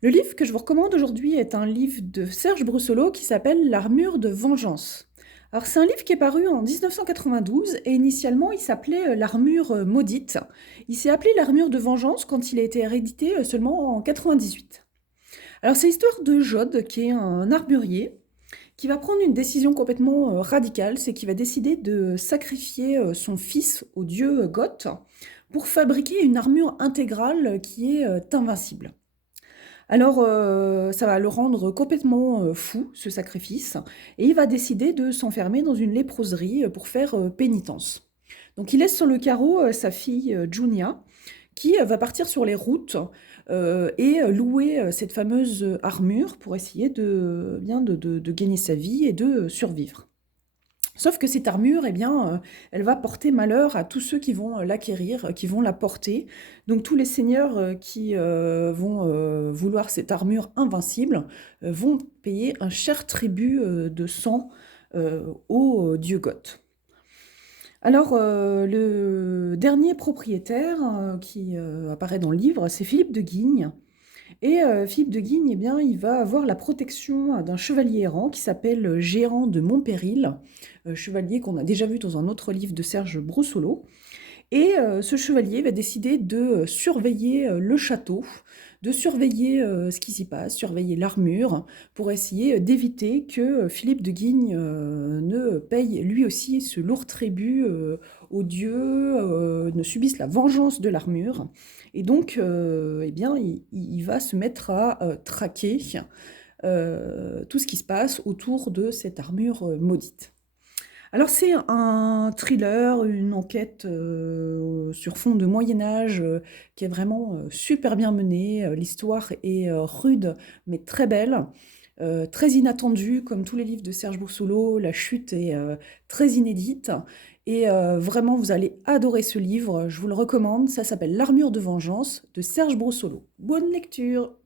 Le livre que je vous recommande aujourd'hui est un livre de Serge Brussolo qui s'appelle L'armure de vengeance. Alors c'est un livre qui est paru en 1992 et initialement il s'appelait L'armure maudite. Il s'est appelé L'armure de vengeance quand il a été réédité seulement en 98. Alors c'est l'histoire de Jod qui est un armurier qui va prendre une décision complètement radicale, c'est qu'il va décider de sacrifier son fils au dieu Goth pour fabriquer une armure intégrale qui est invincible. Alors, ça va le rendre complètement, fou, ce sacrifice, et il va décider de s'enfermer dans une léproserie, pour faire, pénitence. Donc il laisse sur le carreau, sa fille, Junia, qui, va partir sur les routes, et louer, cette fameuse, armure pour essayer de gagner sa vie et de survivre. Sauf que cette armure, eh bien, elle va porter malheur à tous ceux qui vont l'acquérir, qui vont la porter. Donc tous les seigneurs qui vont vouloir cette armure invincible vont payer un cher tribut de sang au dieu Goth. Alors, le dernier propriétaire qui apparaît dans le livre, c'est Philippe de Guigne. Et Philippe de Guigne, eh bien, il va avoir la protection d'un chevalier errant qui s'appelle Géant de Montpéril, chevalier qu'on a déjà vu dans un autre livre de Serge Brussolo. Et ce chevalier va décider de surveiller le château, de surveiller ce qui s'y passe, surveiller l'armure, pour essayer d'éviter que Philippe de Guigne ne paye lui aussi ce lourd tribut aux dieux, ne subisse la vengeance de l'armure. Et donc, eh bien, il va se mettre à traquer tout ce qui se passe autour de cette armure maudite. Alors c'est un thriller, une enquête sur fond de Moyen Âge qui est vraiment super bien menée. L'histoire est rude mais très belle, très inattendue comme tous les livres de Serge Brussolo. La chute est très inédite et vraiment vous allez adorer ce livre. Je vous le recommande. Ça s'appelle L'Armure de vengeance de Serge Brussolo. Bonne lecture!